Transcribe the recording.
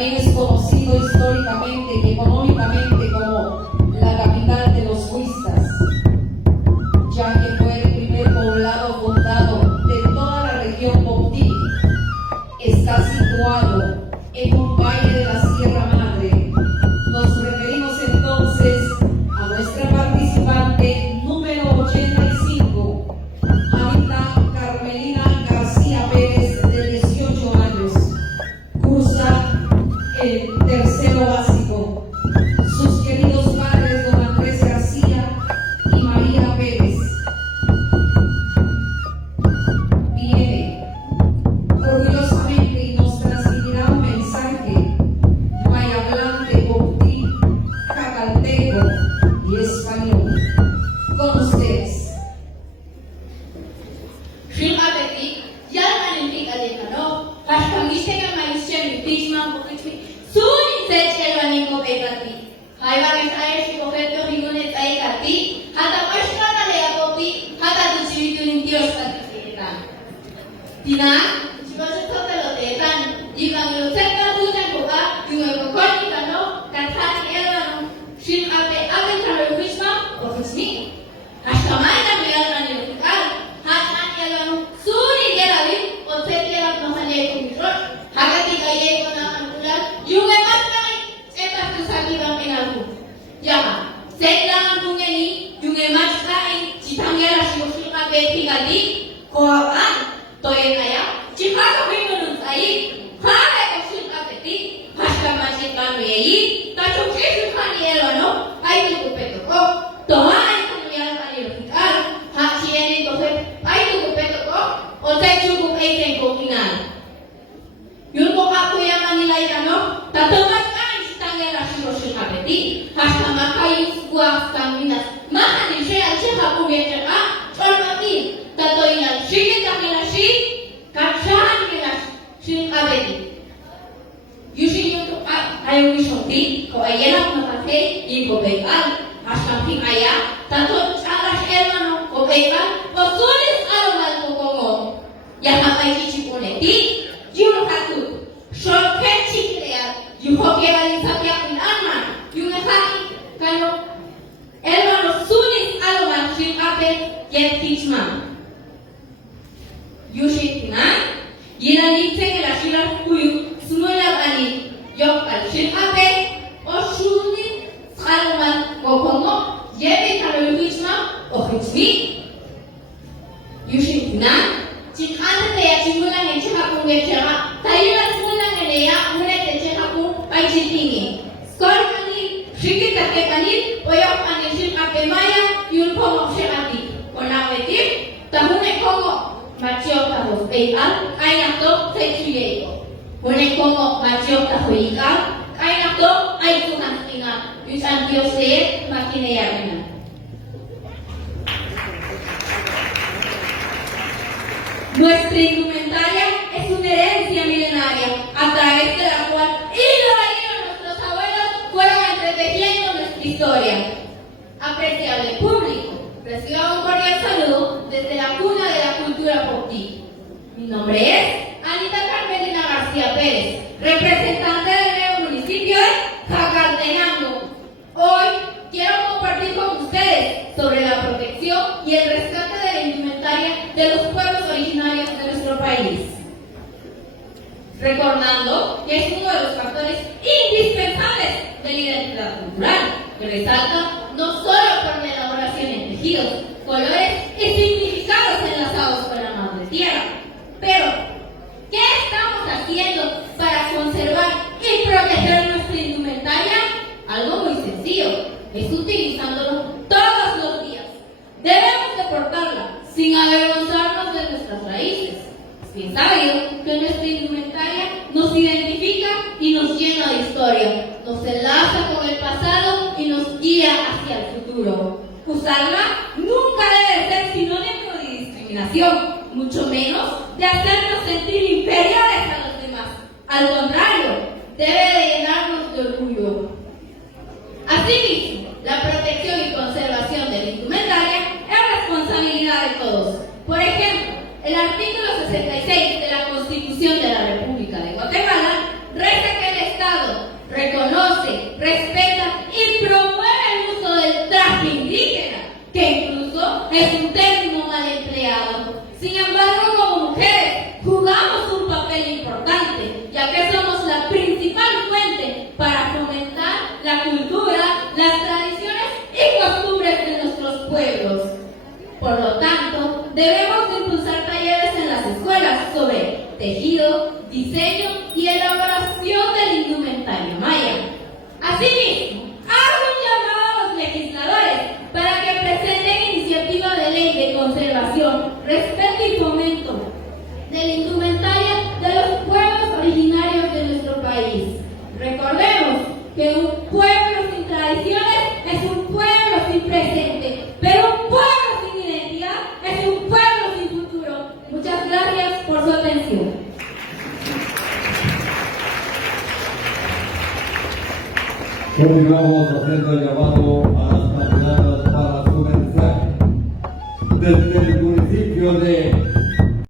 también es conocido históricamente y económicamente como la capital de los huistas, ya que fue el primer poblado fundado de toda la región Poptí. Está situado en un valle de la Sierra Madre. Nos referimos entonces a nuestra participante número 85, Anita Carmelina García Pérez, de 18 años. Cursa el tercero básico. Sus queridos padres, don Andrés García y María Pérez. Viene orgullosamente y nos transmitirá un mensaje mayablante, poptí, cacalteco y español. Con ustedes. Shrimapeti, Yalmanintik Adekano, Kashkamistega Maisha Mutisman Pokitri, Suni Tetchelvaninko Pegati, Haivaris Irish Poketo Higunet Aikati, Hata Pashkana Leapopi, Hata Tuchivitun Dios Katiketa. Tina, Chicosa Totelotetan, Yukang Lutekan Hutan Koka, Yungokonikano, Katani Elano, Shrimape Abetra Wisma, Ofisni, Ashkamana Mialmanikal. Suri Geravi, o Tetia Nohale Control, Hagati Gaye Konakular, you may not set up to Sakiva Menaku. Yama, Setla Mungeni, you may match Kai, Chitangera Shushima Betty Gadi, Koavan, Toyaya, Chicago Windows Ai, Hana Shima Betty, Hashka Magic Manway, Tacho Kisu Hanielano, I do Petoko, Toha. Yun ko kakuya manilay kano, tatumat kan istangel asiro shikapeti, hasta makayus buah kaminas, mahanin siya siya kumete ka, chormati, tatoinan shikit kakilashi, kakshahan kilash shikapeti. Yushin yung tuka, ayaw wisonti, ko ayenak makate, ibo bekal, hasta pikaya, tatot salas elmano, ko bekal, posulis aromal kukongo, yang apay kichipuneti, yung hatu, shortcut chikreal, yung hogeral sabyak min alma, yung nakaki, kano, elmano sunis alman, shikape, yen tichman. Yushin tinan, yinanitse la shirar kuyu, sumulag ani, yokal, shikape, o shuni, alman, kokongo, yebe karo tichman, o hichmi. Yushin tinan, Chikana ya chimuna yang cakap punya cakap, saya lah semula ni ya, mula yang cakap pun baik cipini. Sekarang ni, sikit tak kekani, oyak ani sikap pemaya, yun pomok sekali. Kona wetip, tahu ni komo, macam tahu ikan, ayam tu sesuai. Kona komo macam tahu ikan, ayam tu ayam tu nak tinggal. Yusan biose makin ya benar. Nuestra indumentaria es una herencia milenaria a través de la cual nuestros abuelos fueron entretejiendo nuestra historia. Apreciable público, reciba un cordial saludo desde la cuna de la cultura poptí. Mi nombre es Anita Carmelina García Pérez, representante del nuevo municipio de Jacaltenango. Hoy quiero compartir con ustedes sobre la protección y el rescate de la indumentaria de los pueblos originarios de nuestro país. Recordando que es uno de los factores indispensables de la identidad cultural, que resalta no solo por la elaboración en tejidos, colores y significados enlazados con la madre tierra. Pero, ¿qué estamos haciendo para conservar y proteger nuestra indumentaria? Algo muy sencillo, es utilizándolo todos los días. Debemos de portarla sin avergonzarnos de nuestras raíces. Es bien sabido que nuestra indumentaria nos identifica y nos llena de historia, nos enlaza con el pasado y nos guía hacia el futuro. Usarla nunca debe ser sinónimo de discriminación, mucho menos de hacernos sentir inferiores a los demás. Al contrario, debe de llenarnos de orgullo. Asimismo, la protección y conservación de la indumentaria es responsabilidad de todos. Por ejemplo, el artículo 66 de la Constitución de la República de Guatemala reza que el Estado respeta y promueve el uso del traje indígena, que incluso es un término mal empleado. Sin embargo, como mujeres, jugamos un papel importante, ya que somos la principal fuente para fomentar la cultura, las tradiciones y costumbres de nuestros pueblos. Por lo tanto, debemos de impulsar talleres en las escuelas sobre tejido, diseño y elaboración del indumentario maya. Asimismo, hago un llamado a los legisladores para que presenten iniciativa de ley de conservación, respeto y fomento del indumentario de los pueblos originarios de nuestro país. Recordemos que un pueblo sin tradiciones es un pueblo sin presente, pero un pueblo sin identidad es un pueblo sin futuro. Muchas gracias por su atención. Continuamos haciendo el llamado a las candidatas para su mensaje. Desde el municipio de